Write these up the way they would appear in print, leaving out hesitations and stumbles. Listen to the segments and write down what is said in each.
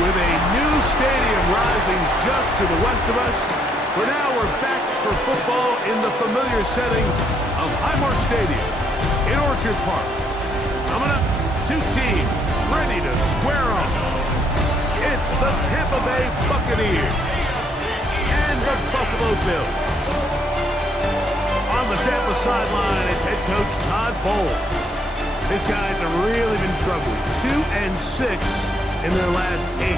With a new stadium rising just to the west of us, for now we're back for football in the familiar setting of Highmark Stadium in Orchard Park. Coming up, two teams ready to square off. It's the Tampa Bay Buccaneers and the Buffalo Bills. On the Tampa sideline, it's head coach Todd Bowles. His guys have really been struggling. 2-6 in their last 8.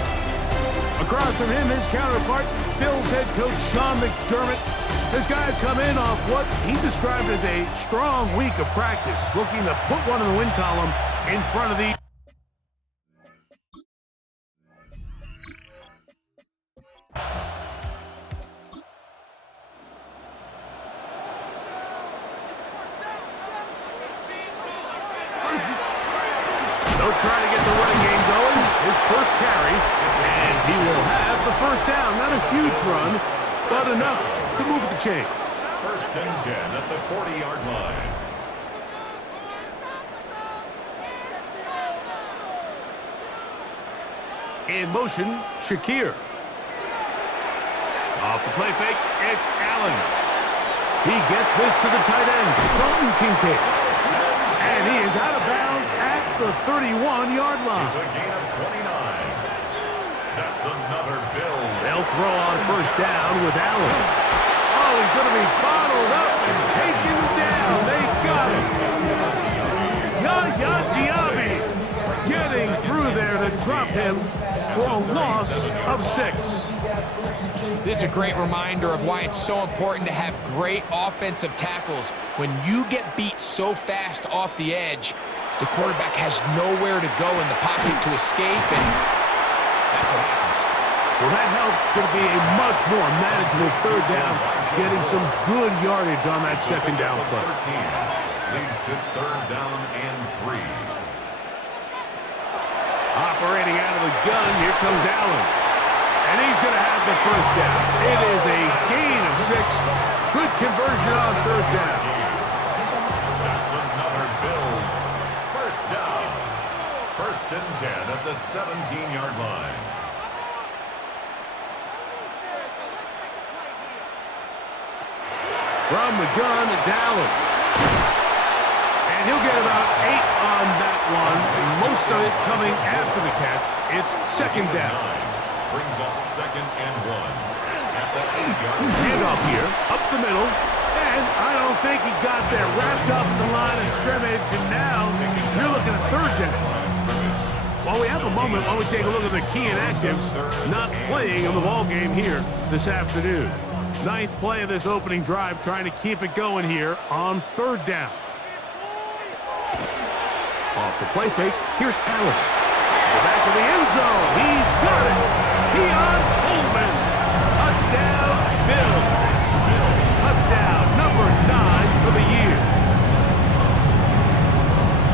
Across from him, his counterpart, Bills head coach Sean McDermott. His guys come in off what he described as a strong week of practice, looking to put one in the win column in front of the... They'll try to get the running game going. His first carry, and he will have the first down. Not a huge run, but enough to move the chains. First and 10 at the 40-yard line. In motion, Shakir. Off the play fake, it's Allen. He gets this to the tight end, Dalton Kincaid. And he is out of bounds at the 31-yard line. It's a gain of 29. That's another Bills. They'll throw on first down with Allen. Oh, he's going to be bottled up and taken down. They got him. Yahya Diaby getting through there to drop him for a loss of 6. This is a great reminder of why it's so important to have great offensive tackles. When you get beat so fast off the edge, the quarterback has nowhere to go in the pocket to escape, and that's what happens. Well, that helps. It's going to be a much more manageable third down, getting some good yardage on that second down play. Leads to third down and 3. Operating out of the gun, here comes Allen. And he's going to have the first down. It is a gain of 6. Good conversion on third down. That's another Bills. First down. First and 10 at the 17-yard line. From the gun, it's Allen. And he'll get about 8 on that one. Most of it coming after the catch. It's second down. Brings up second and 1 at the 8-yard line. Handoff here, up the middle. And I don't think he got there. Wrapped up in the line of scrimmage. And now you're looking at third down. While we have a moment, while we take a look at the key inactives not playing in the ball game here this afternoon. 9th play of this opening drive, trying to keep it going here on third down. Off the play fake, here's Allen. The back of the end zone, he's got it. Keon Coleman, touchdown Bills. Touchdown number 9 for the year.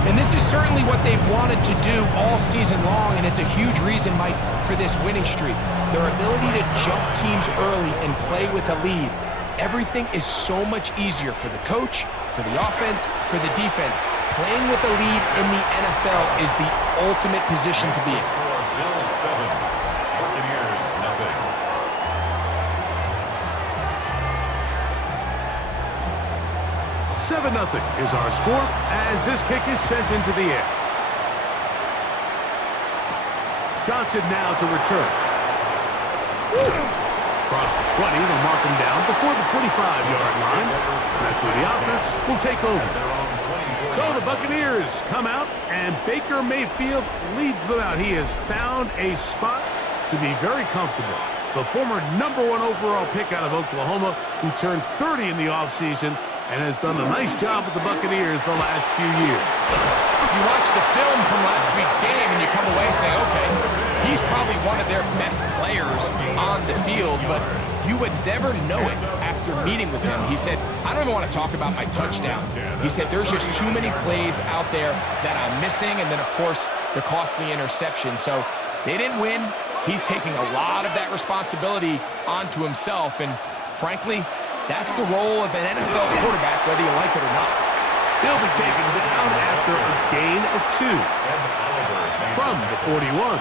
And this is certainly what they've wanted to do all season long, and it's a huge reason, Mike, for this winning streak. Their ability to jump teams early and play with a lead. Everything is so much easier for the coach, for the offense, for the defense. Playing with a lead in the NFL is the ultimate position to be in. Bills 7, Buccaneers nothing. Seven 0 is our score as this kick is sent into the air. Johnson now to return. Across the 20, they'll mark him down before the 25-yard line. That's where the offense will take over. So the Buccaneers come out, and Baker Mayfield leads them out. He has found a spot to be very comfortable. The former #1 overall pick out of Oklahoma, who turned 30 in the offseason and has done a nice job with the Buccaneers the last few years. You watch the film from last week's game and you come away saying, okay, he's probably one of their best players on the field, but you would never know it after meeting with him. He said, I don't even want to talk about my touchdowns. He said, there's just too many plays out there that I'm missing, and then, of course, the costly interception. So they didn't win. He's taking a lot of that responsibility onto himself, and frankly, that's the role of an NFL quarterback, whether you like it or not. He'll be taken down after a gain of 2 from the 41.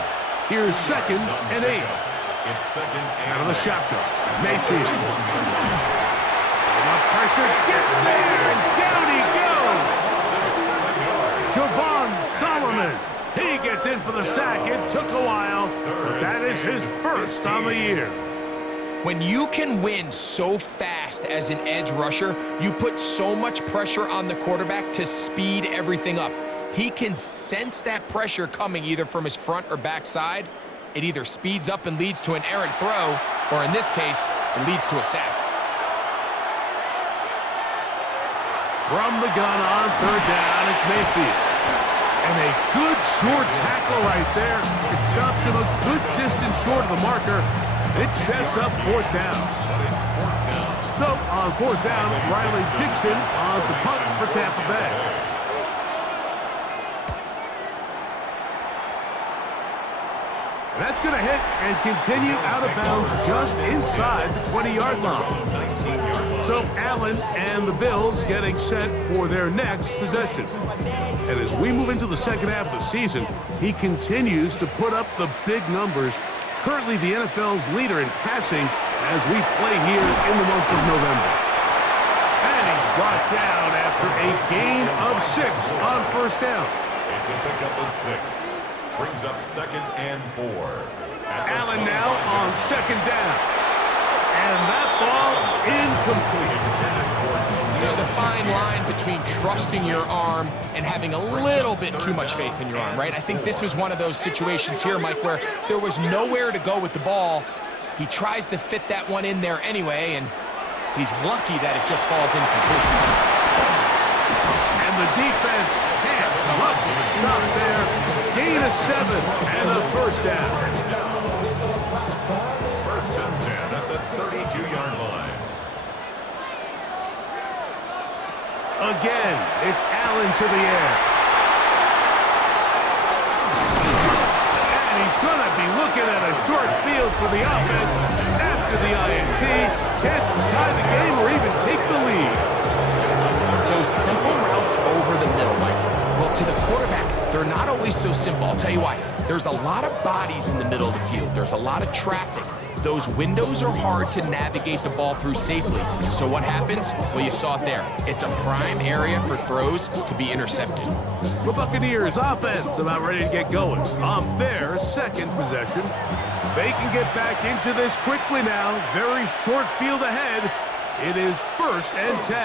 Here's 2nd and 8. It's 2nd and Out of the shotgun, Mayfield. The pressure gets there, and down he goes. Javon Solomon. He gets in for the sack. It took a while, but that is his first on the year. When you can win so fast as an edge rusher, you put so much pressure on the quarterback to speed everything up. He can sense that pressure coming either from his front or back side. It either speeds up and leads to an errant throw, or in this case, it leads to a sack. From the gun on 3rd down, it's Mayfield. And a good short tackle right there. It stops him a good distance short of the marker. It sets up 4th down. So on 4th down, Riley Dixon on to punt for Tampa Bay. And that's going to hit and continue out of bounds just inside the 20-yard line. So Allen and the Bills getting set for their next possession. And as we move into the second half of the season, he continues to put up the big numbers. Currently the NFL's leader in passing as we play here in the month of November. And he's brought down after a gain of 6 on 1st down. It's a pickup of 6. Brings up 2nd and 4. Allen now on 2nd down. And that ball incomplete. There's a fine line between trusting your arm and having a little bit too much faith in your arm, right? I think this was one of those situations here, Mike, where there was nowhere to go with the ball. He tries to fit that one in there anyway, and he's lucky that it just falls incomplete. And the defense can't come up with a stop there. Gain of 7 and a 1st down. 1st and 10 at the 32-yard line. Again, it's Allen to the air. And he's going to be looking at a short field for the offense after the INT. Can't tie the game or even take the lead. Those simple routes over the middle, Mike. Well, to the quarterback, they're not always so simple. I'll tell you why. There's a lot of bodies in the middle of the field. There's a lot of traffic. Those windows are hard to navigate the ball through safely. So what happens? Well, you saw it there. It's a prime area for throws to be intercepted. The Buccaneers offense about ready to get going on their 2nd possession. They can get back into this quickly now. Very short field ahead. It is 1st and 10.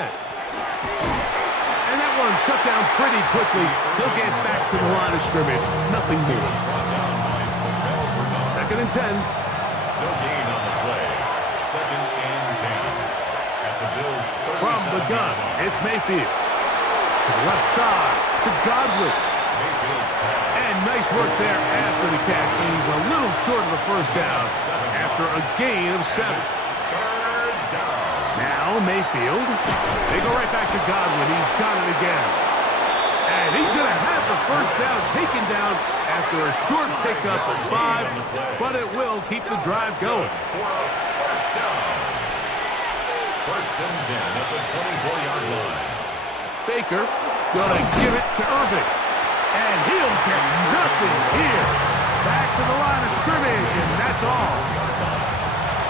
And that one shut down pretty quickly. He'll get back to the line of scrimmage. Nothing more. 2nd and 10. No gain on the play. 2nd and 10. At the Bills' 37. From the gun, it's Mayfield. To the left side, to Godwin. And nice work there after the catch. He's a little short of the 1st down after a gain of 7. 3rd down. Now Mayfield. They go right back to Godwin. He's got it again. And he's going to have the 1st down taken down after a short pickup of 5, but it will keep the drive going. For a 1st down. 1st and 10 at the 24-yard line. Baker going to give it to Irving. And he'll get nothing here. Back to the line of scrimmage, and that's all.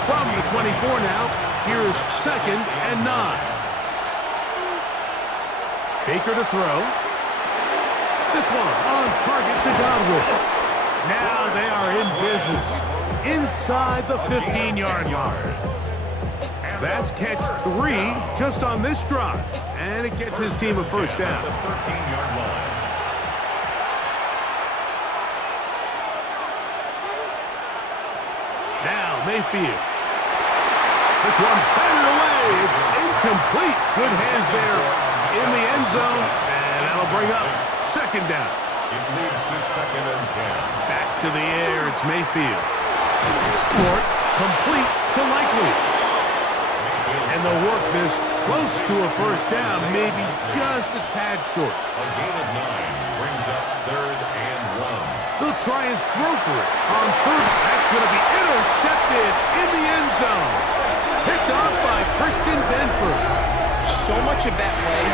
From the 24 now, here's 2nd and 9. Baker to throw. This one on target to Godwin. Now they are in business inside the 15-yard line. That's catch 3 just on this drive, and it gets his team a 1st down. The 13-yard line. Now Mayfield. This one batted away. It's incomplete. Good hands there in the end zone, and that'll bring up 2nd down. It leads to 2nd and 10. Back to the air, it's Mayfield. Short, complete to Likely. And they'll work this close to a 1st down, maybe just a tad short. A gain of 9 brings up 3rd and 1. They'll try and throw for it on 3rd. That's going to be intercepted in the end zone. Picked off by Christian Benford. So so much of that play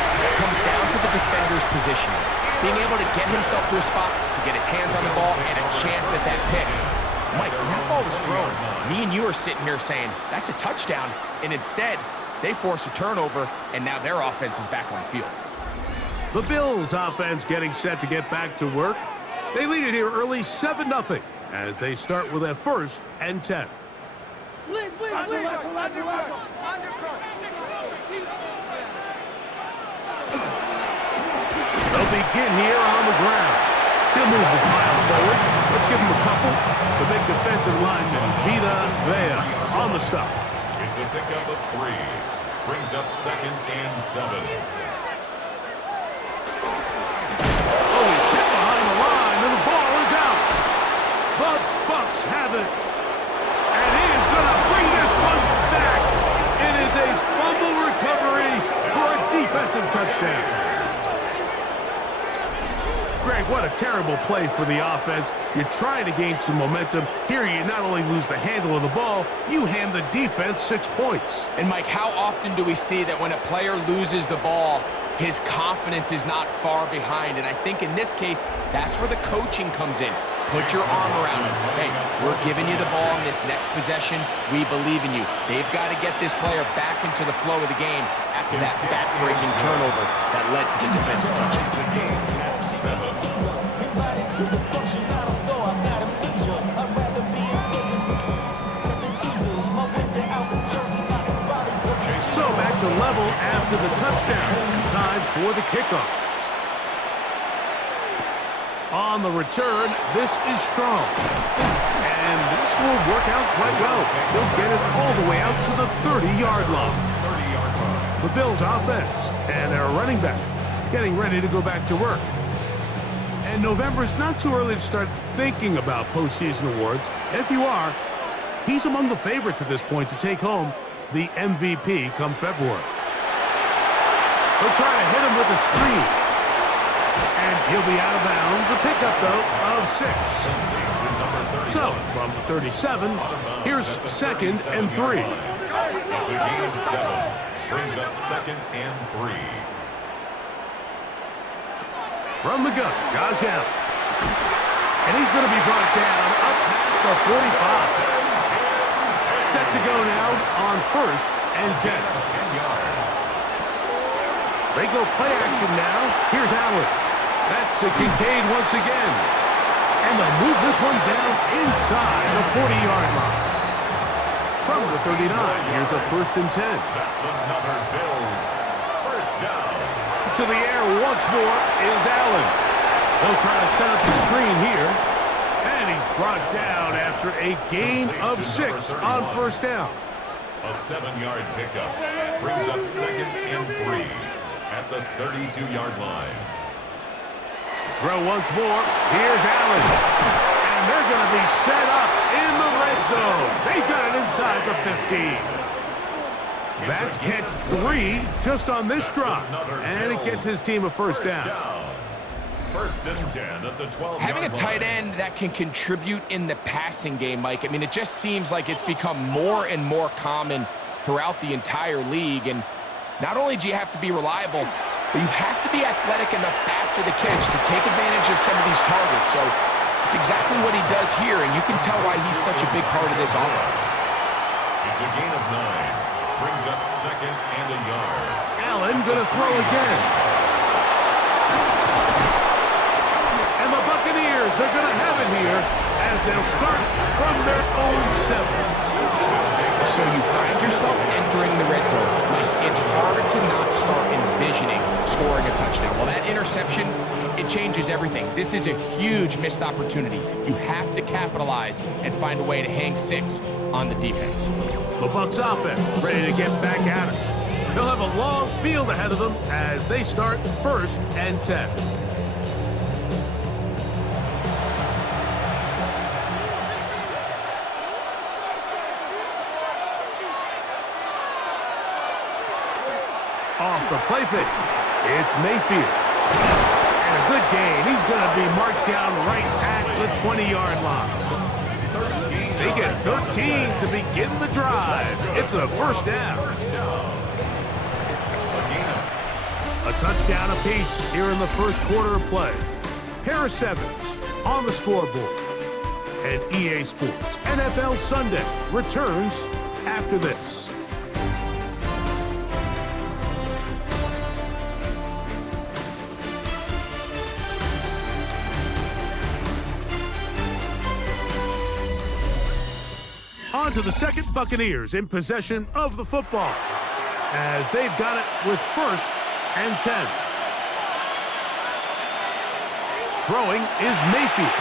comes down to the defender's positioning. Being able to get himself to a spot, to get his hands on the ball, and a chance at that pick. Mike, when that ball was thrown, me and you are sitting here saying, that's a touchdown, and instead, they force a turnover, and now their offense is back on the field. The Bills offense getting set to get back to work. They lead it here early 7-0 as they start with a 1st and 10. They'll begin here on the ground. He'll move the pile forward. Let's give him a couple. The big defensive lineman, Vita Vea, on the stop. It's a pickup of 3. Brings up 2nd and 7. Oh, he's hit behind the line, and the ball is out. The Bucs have it. And he is going to bring this one back. It is a fumble recovery for a defensive touchdown. Greg, what a terrible play for the offense. You're trying to gain some momentum. Here you not only lose the handle of the ball, you hand the defense 6 points. And Mike, how often do we see that when a player loses the ball, his confidence is not far behind? And I think in this case, that's where the coaching comes in. Put your arm around him. Hey, we're giving you the ball in this next possession. We believe in you. They've got to get this player back into the flow of the game after that back-breaking turnover that led to the defensive touchdown. So back to level after the touchdown. Time for the kickoff. On the return, this is strong. And this will work out quite well. They'll get it all the way out to the 30-yard line. The Bills offense and their running back getting ready to go back to work. And November's not too early to start thinking about postseason awards. If you are, he's among the favorites at this point to take home the MVP come February. They'll try to hit him with a screen. And he'll be out of bounds. A pickup, though, of 6. So, from the 37, here's 2nd and 3. It's a gain of 7. Brings up 2nd and 3. From the gun, Josh Allen. And he's going to be brought down up past the 45. Set to go now on 1st and 10. 10 yards. They go play action now. Here's Allen. That's to Kincaid once again. And they'll move this one down inside the 40-yard line. From the 39, here's a 1st and 10. That's another Bills. 1st down. To the air once more is Allen. They'll try to set up the screen here. And he's brought down after a gain of 6 on 1st down. A 7-yard pickup. Brings up 2nd and 3 at the 32-yard line. Throw once more. Here's Allen. And they're going to be set up in the red zone. They've got it inside the 50. That's catch 3 just on this drop. And it gets his team a 1st down. 1st and 10 at the 12-yard line. Having a tight end that can contribute in the passing game, Mike, I mean, it just seems like it's become more and more common throughout the entire league. And not only do you have to be reliable, but you have to be athletic enough after the catch to take advantage of some of these targets. So it's exactly what he does here, and you can tell why he's such a big part of this offense. It's a gain of 9. Brings up 2nd and a yard. Allen going to throw again. And the Buccaneers are going to have it here as they'll start from their own 7. So you find yourself entering the red zone. It's hard to not start envisioning scoring a touchdown. Well, that interception, it changes everything. This is a huge missed opportunity. You have to capitalize and find a way to hang 6 on the defense. The Bucs offense ready to get back at it. They'll have a long field ahead of them as they start 1st and 10. Off the play fake, it's Mayfield. And a good gain. He's going to be marked down right at the 20-yard line. They get 13 to begin the drive. It's a 1st down. A gain of A touchdown apiece here in the first quarter of play. Pair of sevens on the scoreboard. And EA Sports NFL Sunday returns after this. On to the second, Buccaneers in possession of the football as they've got it with 1st and 10. Throwing is Mayfield.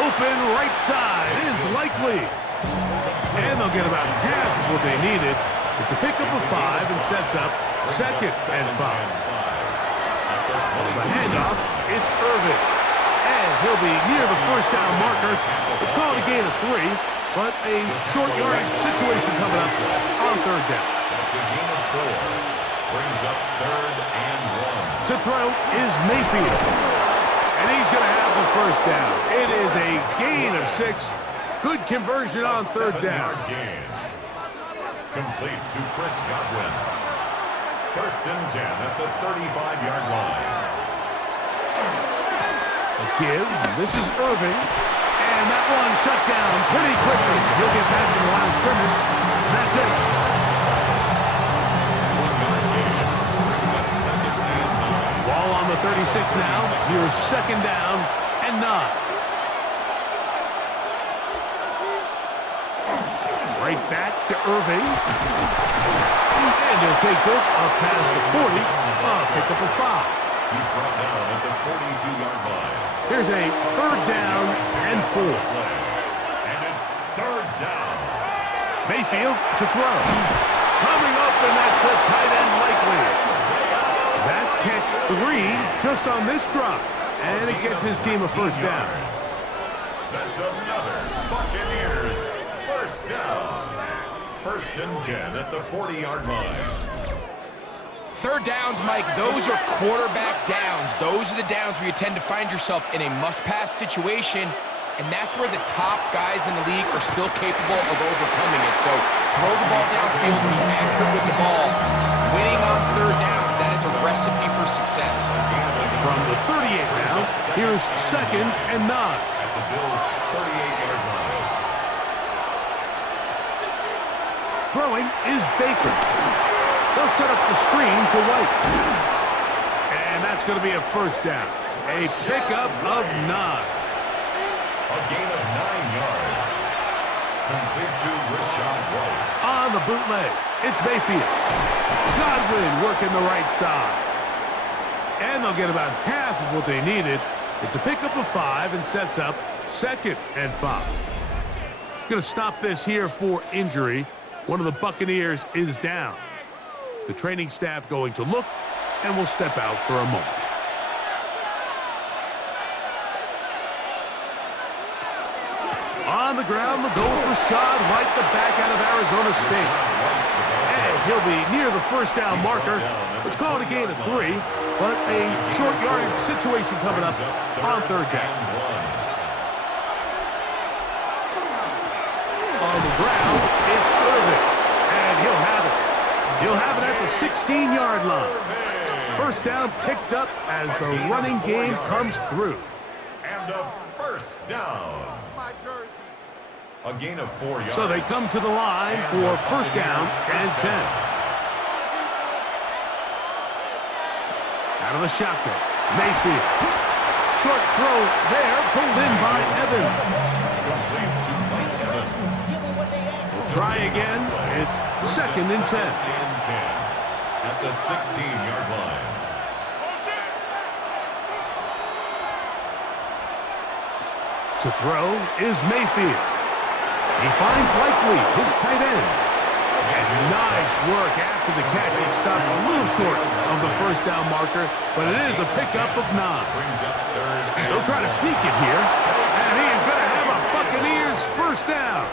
Open right side is likely. And they'll get about half of what they needed. It's a pickup of 5 and sets up 2nd and 5. The handoff, it's Irvin. And he'll be near the first down marker. It's called a gain of 3, but a short yardage situation coming up on 3rd down. That's a gain of 4. Brings up 3rd and 1. To throw is Mayfield. And he's going to have the first down. It is a gain of 6. Good conversion on 3rd down. Gain. Complete to Chris Godwin. 1st and 10 at the 35-yard line. A give. This is Irving. And that one shut down pretty quickly. He'll get back to the line of scrimmage. And that's it. Ball on the 36 now. Here's 2nd down and 9. Right back to Irving. And he'll take this up past the 40. Pick up a 5. He's brought down at the 42-yard line. Here's a 3rd down and 4. And it's 3rd down. Mayfield to throw. Coming up, and that's the tight end likely. That's catch 3 just on this drop. And it gets his team a 1st down. That's another Buccaneers 1st down. 1st and 10 at the 40-yard line. 3rd downs, Mike, those are quarterback downs. Those are the downs where you tend to find yourself in a must-pass situation, and that's where the top guys in the league are still capable of overcoming it. So throw the ball downfield, be accurate with the ball. Winning on 3rd downs, that is a recipe for success. From the 38 now, here's 2nd and 9. At the Bills' 38-yard line. Throwing is Baker. They'll set up the screen to White. And that's going to be a 1st down. A pickup of 9. A gain of 9 yards. Complete to Rashad White. On the bootleg, it's Mayfield. Godwin working the right side. And they'll get about half of what they needed. It's a pickup of 5 and sets up 2nd and 5. Going to stop this here for injury. One of the Buccaneers is down. The training staff going to look, and will step out for a moment. On the ground, the goal for Rashad White, the back out of Arizona State. And he'll be near the 1st down marker. Let's call it a gain of 3, but a short yardage situation coming up on 3rd down. On the ground, it's Irvin, and he'll have it. He'll have it at the 16-yard line. 1st down picked up as the running game comes through. And a 1st down. A gain of 4 yards. So they come to the line for 1st down and 10. Out of the shotgun, Mayfield. Short throw there, pulled in by Evans. We'll try again. It's 2nd and 10. At the 16-yard line. To throw is Mayfield. He finds Likely, his tight end. And nice work after the catch. He stopped a little short of the 1st down marker, but it is a pickup of 9. They'll try to sneak it here, and he is going to have a Buccaneers 1st down.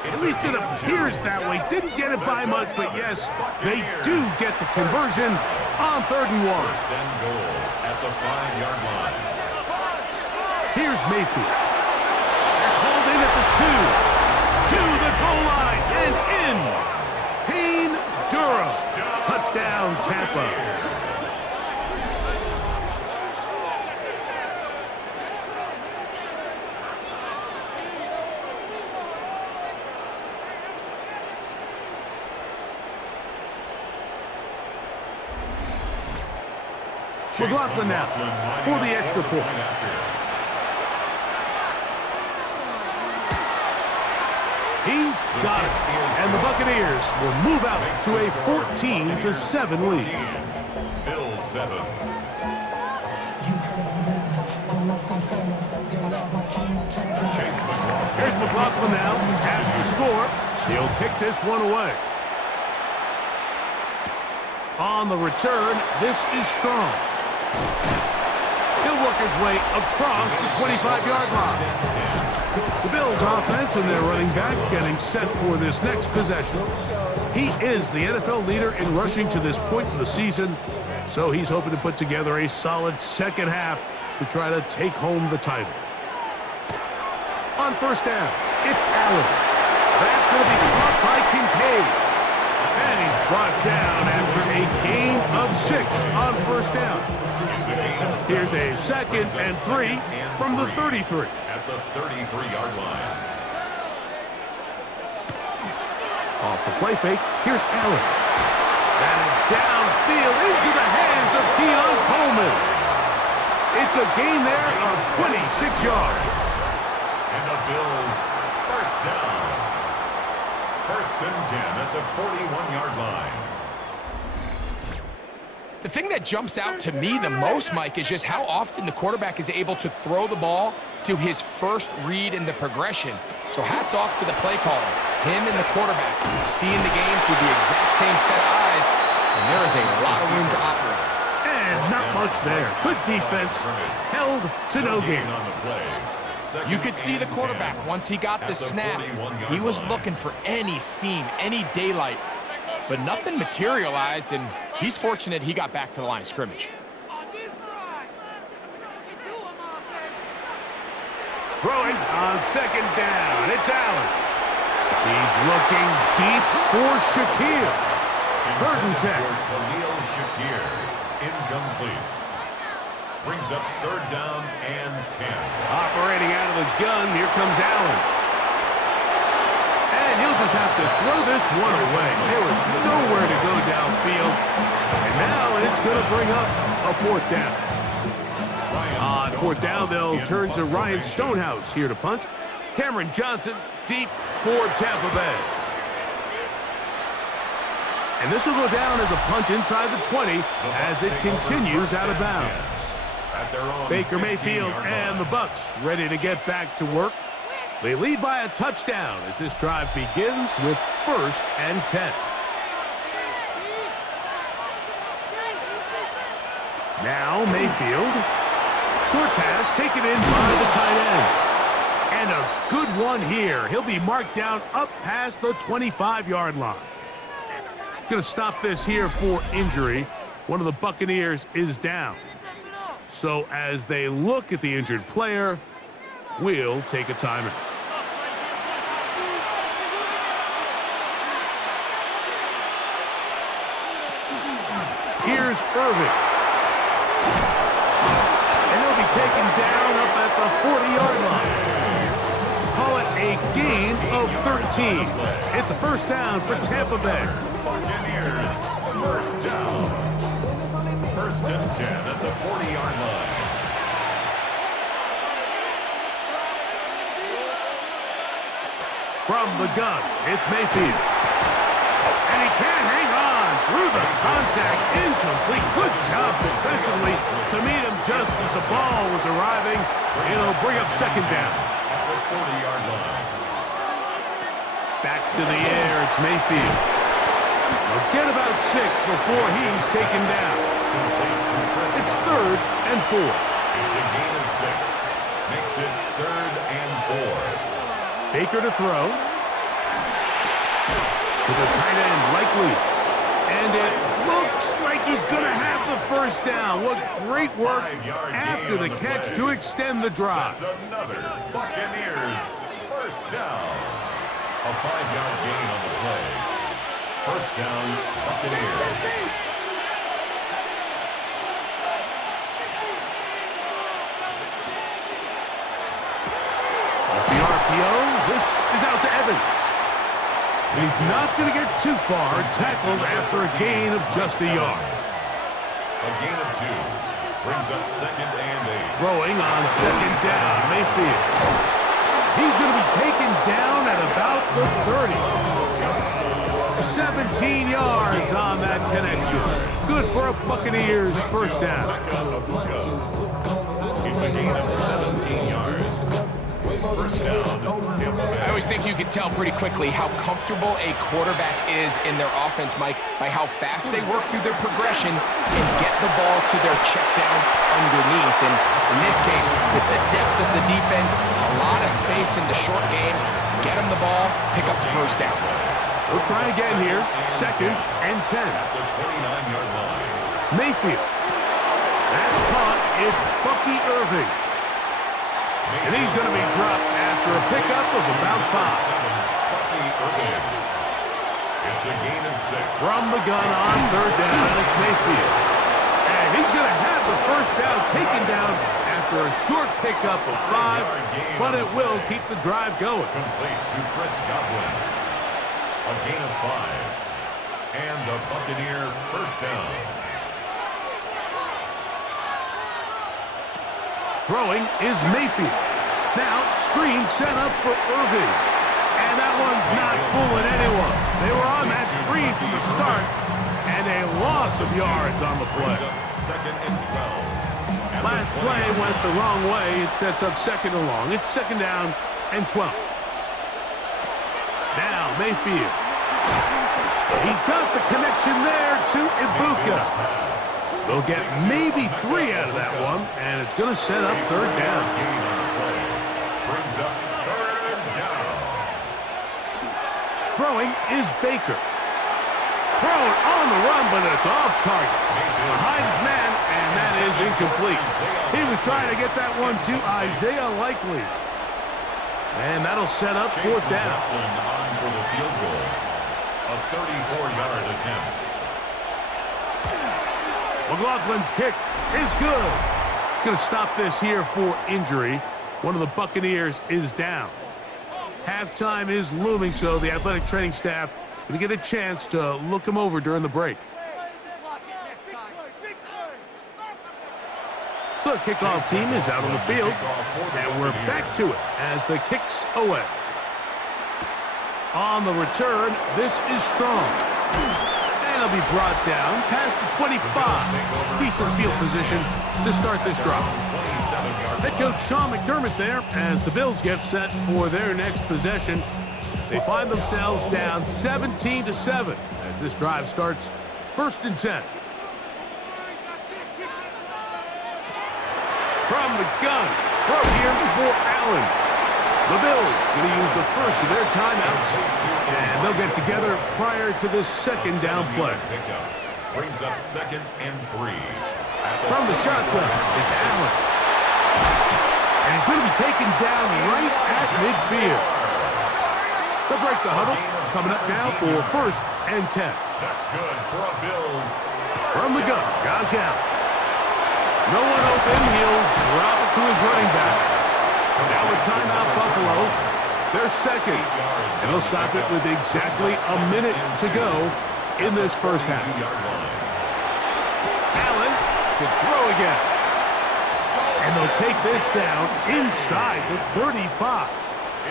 At least it appears that way. Didn't get it by much, but yes, they do get the conversion on 3rd and 1. 1st and goal at the 5-yard line. Here's Mayfield. That's hauled in at the 2. To the goal line and in. Payne Durham. Touchdown, Tampa. McLaughlin now for the extra point. He's got it. And the Buccaneers will move out to a 14-7 lead. Bills 7. Here's McLaughlin now. After the score, he'll kick this one away. On the return, this is strong. He'll work his way across the 25-yard line. The Bills offense and their running back getting set for this next possession. He is the NFL leader in rushing to this point in the season, so he's hoping to put together a solid second half to try to take home the title. On first down, it's Allen. That's going to be caught by Kincaid. And he's brought down after a gain of 6 on first down. Here's a 2nd and 3 from the 33. At the 33-yard line. Off the play fake, here's Allen. That is downfield into the hands of Keon Coleman. It's a gain there of 26 yards. And the Bills, first down. 1st and 10 at the 41-yard line. The thing that jumps out to me the most, Mike, is just how often the quarterback is able to throw the ball to his first read in the progression. So hats off to the play caller. Him and the quarterback seeing the game through the exact same set of eyes, and there is a lot of room to operate. And not much there. Good defense, held to no gain. You could see the quarterback, once he got the snap, he was looking for any seam, any daylight, but nothing materialized, and he's fortunate he got back to the line of scrimmage. Throwing on 2nd down, it's Allen. He's looking deep for Shakir. 3rd and 10. Khalil Shakir, incomplete. Brings up 3rd down and 10. Operating out of the gun, here comes Allen. And he'll just have to throw this one away. There was nowhere to go downfield. And now it's going to bring up a 4th down. On 4th down, they'll turn to Ryan Stonehouse here to punt. Cameron Johnson deep for Tampa Bay. And this will go down as a punt inside the 20 as it continues out of bounds. Baker Mayfield and the Bucs ready to get back to work. They lead by a touchdown as this drive begins with 1st and 10. Now Mayfield. Short pass taken in by the tight end. And a good one here. He'll be marked down up past the 25-yard line. Going to stop this here for injury. One of the Buccaneers is down. So as they look at the injured player, we'll take a timeout. Here's Irving. And he'll be taken down up at the 40-yard line. Call it a gain of 13. It's a 1st down for Tampa Bay. Buccaneers, 1st down. 1st and 10 at the 40-yard line. From the gun, it's Mayfield. And he can't hang on through the contact. Incomplete. Good job defensively to meet him just as the ball was arriving. It'll bring up 2nd down. At the 40-yard line. Back to the air, it's Mayfield. He'll get about 6 before he's taken down. It's 3rd and 4. It's a gain of 6. Makes it 3rd and 4. Baker to throw. To the tight end, likely. And it looks like he's going to have the 1st down. What great work after the catch to extend the drive. That's another Buccaneers 1st down. A 5-yard gain on the play. 1st down, Buccaneers. Off the RPO, this is out to Evans. And he's not going to get too far, tackled after a gain of just a yard. A gain of 2. Brings up 2nd and 8. Throwing on 2nd down, Mayfield. He's going to be taken down at about the 30. 17 yards on that connection. Good for a Buccaneers first down. It's a gain of 17 yards. First down, Tampa Bay. I always think you can tell pretty quickly how comfortable a quarterback is in their offense, Mike, by how fast they work through their progression and get the ball to their check down underneath. And in this case, with the depth of the defense, a lot of space in the short game, get them the ball, pick up the first down. We'll try again here. 2nd and 10. At the 29-yard line. Mayfield. That's caught. It's Bucky Irving. And he's going to be dropped after a pickup of about 5. Bucky Irving. It's a gain of 6. From the gun on 3rd down, it's Mayfield. And he's going to have the first down taken down after a short pickup of 5, but it will keep the drive going. Complete to Chris Godwin. A gain of 5. And the Buccaneer first down. Throwing is Mayfield. Now, screen set up for Irving. And that one's not fooling anyone. They were on that screen from the start, and a loss of yards on the play. 2nd and 12. Last play went the wrong way. It sets up 2nd and long. It's 2nd down and 12. Now, Mayfield. He's got the connection there to Ibuka. They'll get maybe 3 out of that one, and it's going to set up 3rd down. Brings up 3rd down. Throwing is Baker. Thrown on the run, but it's off target. Behind his man, and that is incomplete. He was trying to get that one to Isaiah Likely. And that'll set up 4th down. On for the field goal. A 34-yard attempt. McLaughlin's kick is good. Going to stop this here for injury. One of the Buccaneers is down. Halftime is looming, so the athletic training staff going to get a chance to look him over during the break. The kickoff team is out on the field, and we're back to it as the kick's away. On the return, this is strong. And he'll be brought down past the 25. Decent field position to start this drive. Head coach Sean McDermott there as the Bills get set for their next possession. They find themselves down 17-7 as this drive starts 1st and 10. From the gun, throw here for Allen. The Bills going to use the first of their timeouts, and they'll get together prior to this 2nd down play. Brings up 2nd and 3. From the shotgun, it's Allen. And he's going to be taken down right at midfield. They'll break the huddle. Coming up now for 1st and 10. That's good for a Bills. From the gun, Josh Allen. No one open. He'll drop it to his running back. Now with timeout, Buffalo. They're 2nd. And they'll stop it with exactly a minute to go in this first half. Allen to throw again. And they'll take this down inside the 35.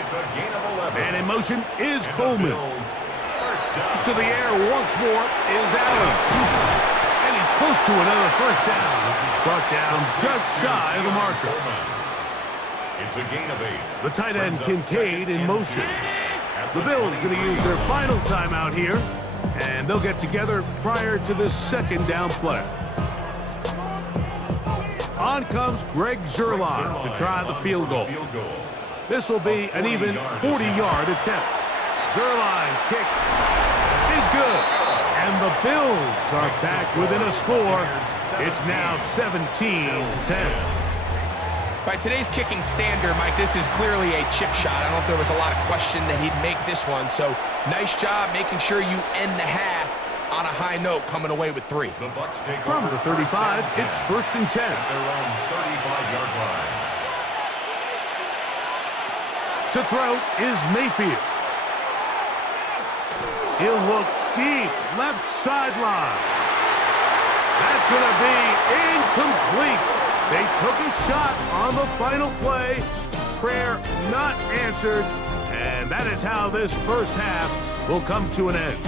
It's a gain of 11. And in motion is Coleman. To the air once more is Allen. And he's close to another first down. He's brought down just shy of the marker. It's a gain of 8. The tight end Kincaid in motion. The Bills going to use their final timeout here, and they'll get together prior to this 2nd down play. On comes Greg Zuerlein to try the field goal. This will be an even 40-yard attempt. Zuerlein's kick is good, and the Bills are back within a score. It's now 17-10. By today's kicking standard, Mike, this is clearly a chip shot. I don't know if there was a lot of question that he'd make this one. So nice job making sure you end the half on a high note, coming away with 3. The Bucs take From the 35, it's 1st and 10. At their own 35-yard line. To throw is Mayfield. He'll look deep, left sideline. That's going to be incomplete. They took a shot on the final play. Prayer not answered. And that is how this first half will come to an end.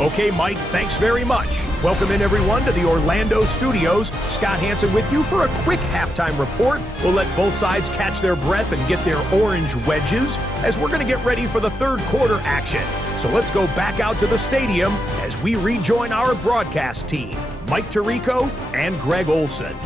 Okay, Mike, thanks very much. Welcome in, everyone, to the Orlando studios. Scott Hansen with you for a quick halftime report. We'll let both sides catch their breath and get their orange wedges as we're going to get ready for the third quarter action. So let's go back out to the stadium as we rejoin our broadcast team, Mike Tirico and Greg Olson.